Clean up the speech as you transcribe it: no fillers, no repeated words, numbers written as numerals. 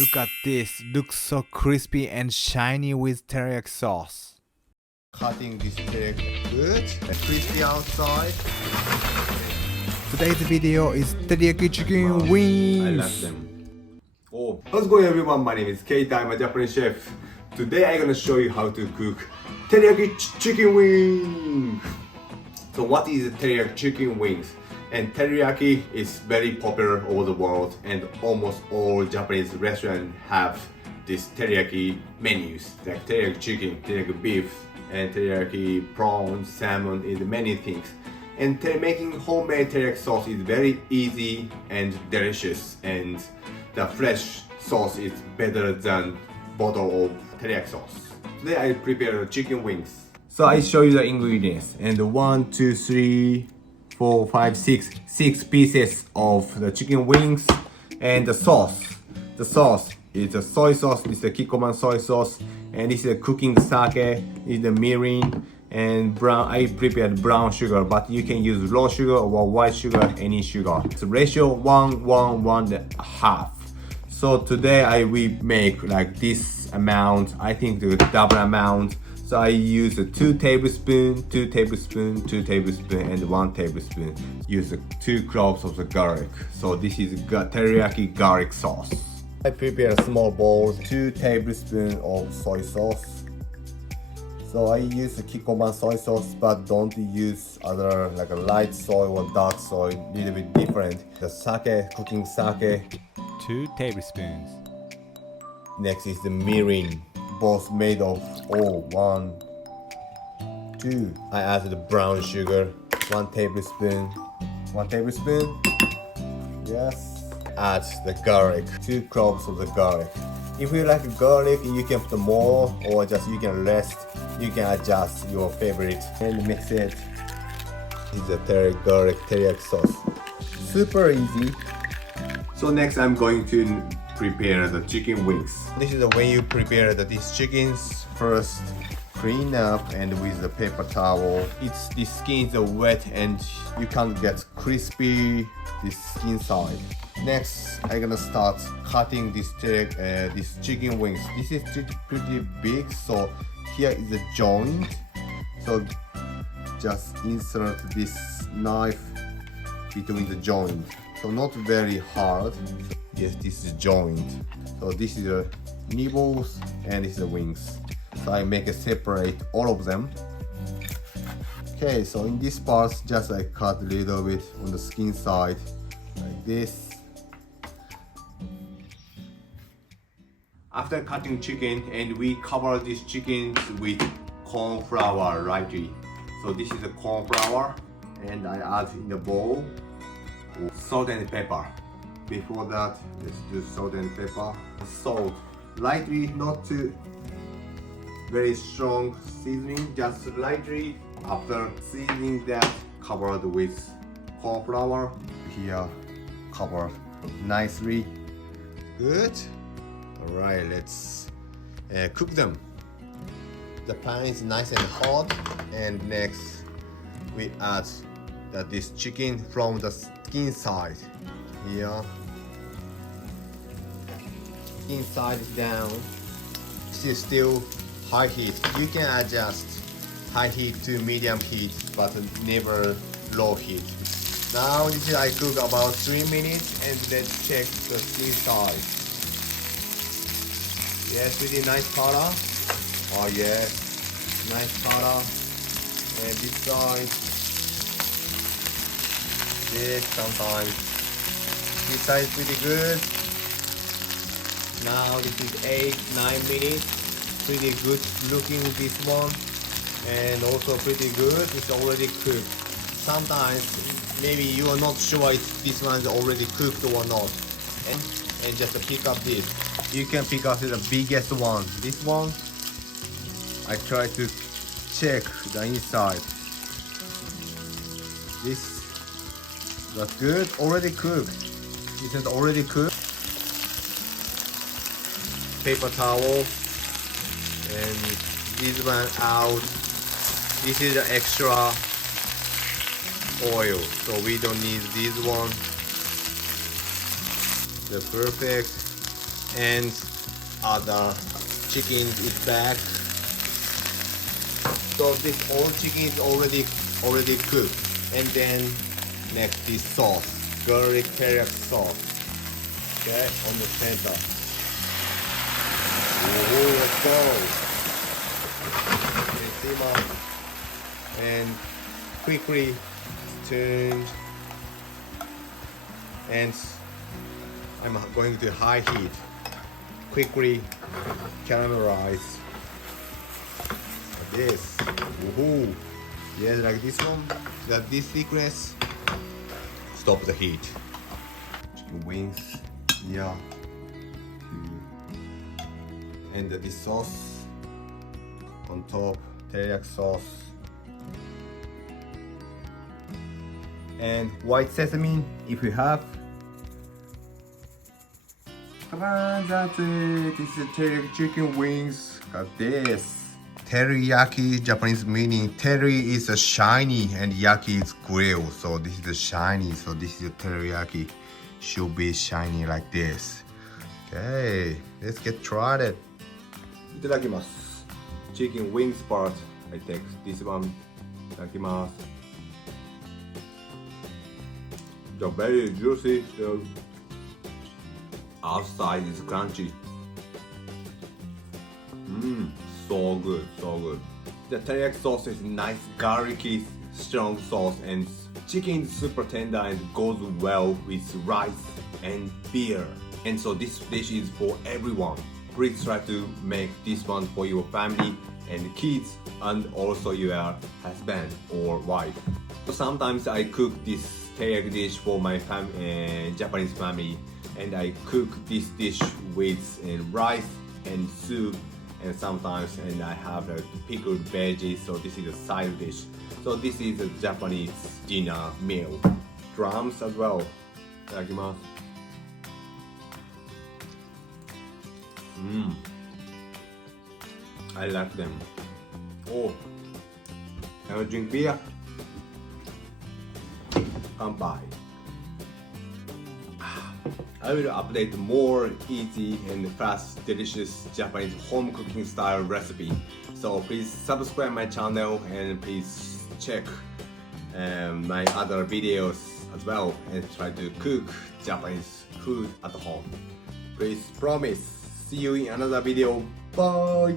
Look at this, looks so crispy and shiny with teriyaki sauce. Cutting this teriyaki good, crispy outside. Today's video is teriyaki chicken wings. I love them. Oh, how's it going everyone? My name is Keita, I'm a Japanese chef. Today I'm gonna show you how to cook teriyaki chicken wings. So what is teriyaki chicken wings? And teriyaki is very popular over the world, and almost all Japanese restaurants have these teriyaki menus, like teriyaki chicken, teriyaki beef, and teriyaki prawns, salmon, is many things. And making homemade teriyaki sauce is very easy and delicious, and the fresh sauce is better than bottle of teriyaki sauce. Today I prepared chicken wings. So I show you the ingredients, and 1, 2, 3, 4, 5, 6 pieces of the chicken wings, and the sauce. The sauce is the soy sauce. This is the Kikkoman soy sauce, and this is the cooking sake. This is the mirin and brown. I prepared brown sugar, but you can use raw sugar or white sugar, any sugar. It's ratio 1, 1, 1.5. So today we make like this amount. I think the double amount. So I use 2 tablespoons, 2 tablespoons, 2 tablespoons, and 1 tablespoon. Use 2 cloves of the garlic. So this is teriyaki garlic sauce. I prepare a small bowl, 2 tablespoons of soy sauce. So I use the Kikkoman soy sauce, but don't use other like a light soy or dark soy, little bit different. The sake, cooking sake. 2 tablespoons. Next is the mirin, both made of 1, 2. I added the brown sugar, 1 tablespoon, 1 tablespoon. Yes. Add the garlic, 2 cloves of the garlic. If you like garlic, you can put more, or just you can rest. You can adjust your favorite and mix it. This is the garlic teriyaki sauce. Super easy. So next I'm going to prepare the chicken wings. This is the way you prepare these chickens. First, clean up and with the paper towel. The skin is wet and you can't get crispy this skin side. Next, I'm gonna start cutting this chicken wings. This is pretty big, so here is the joint. So just insert this knife between the joint. So not very hard. Yes, this is joint. So this is the nibbles and this is the wings. So I make it separate all of them. Okay, so in this part, just I cut a little bit on the skin side, like this. After cutting chicken, and we cover this chicken with corn flour lightly. So this is the corn flour, and I add in the bowl salt and pepper. Before that, let's do salt and pepper. Salt, lightly, not too very strong seasoning, just lightly. After seasoning that, covered with corn flour. Here, covered nicely. Good. All right, let's cook them. The pan is nice and hot, and next we add this chicken from the skin side. Here, skin side is down. This is still high heat. You can adjust high heat to medium heat, but never low heat. Now this is I cook about 3 minutes, and let's check the skin side. Yes, really nice color. Oh yeah, nice color. And this side. Yes, sometimes. This side is pretty good. Now this is 8-9 minutes. Pretty good looking this one. And also pretty good. It's already cooked. Sometimes maybe you are not sure if this one is already cooked or not. And just pick up this. You can pick up the biggest one. This one, I try to check the inside. That's good. Already cooked. This is already cooked. Paper towel, and this one out. This is the extra oil, so we don't need this one. The perfect. and other chicken is back. So this all chicken is already cooked. And then next is sauce, garlic teriyaki sauce. Okay, on the center. Oh, let's go. Okay, simmer and quickly turn. And I'm going to high heat. Quickly caramelize. Like this. Woohoo! Yes, like this one. That this thickness. Stop the heat. Chicken wings. Yeah. And this sauce on top. Teriyaki sauce. And white sesame if you have. Come on, that's it. This is teriyaki chicken wings. Got this. Teriyaki, Japanese meaning teri is a shiny and yaki is grill. So this is the shiny. So this is the teriyaki. Should be shiny like this. Okay, let's get tried it. Itadakimasu. Chicken wings part. I take this one. Itadakimasu. They're very juicy. The outside is crunchy. So good, so good. The teriyaki sauce is nice, garlicky, strong sauce, and chicken is super tender and goes well with rice and beer. And so this dish is for everyone. Please try to make this one for your family and kids, and also your husband or wife. Sometimes I cook this teriyaki dish for my Japanese family, and I cook this dish with rice and soup, and sometimes I have pickled veggies. So this is a side dish. So this is a Japanese dinner meal. Drums as well. Itadakimasu. I like them. Oh, can I drink beer? Kanpai. I will update more easy and fast, delicious Japanese home cooking style recipe. So please subscribe my channel and please check my other videos as well and try to cook Japanese food at home. Please promise. See you in another video. Bye.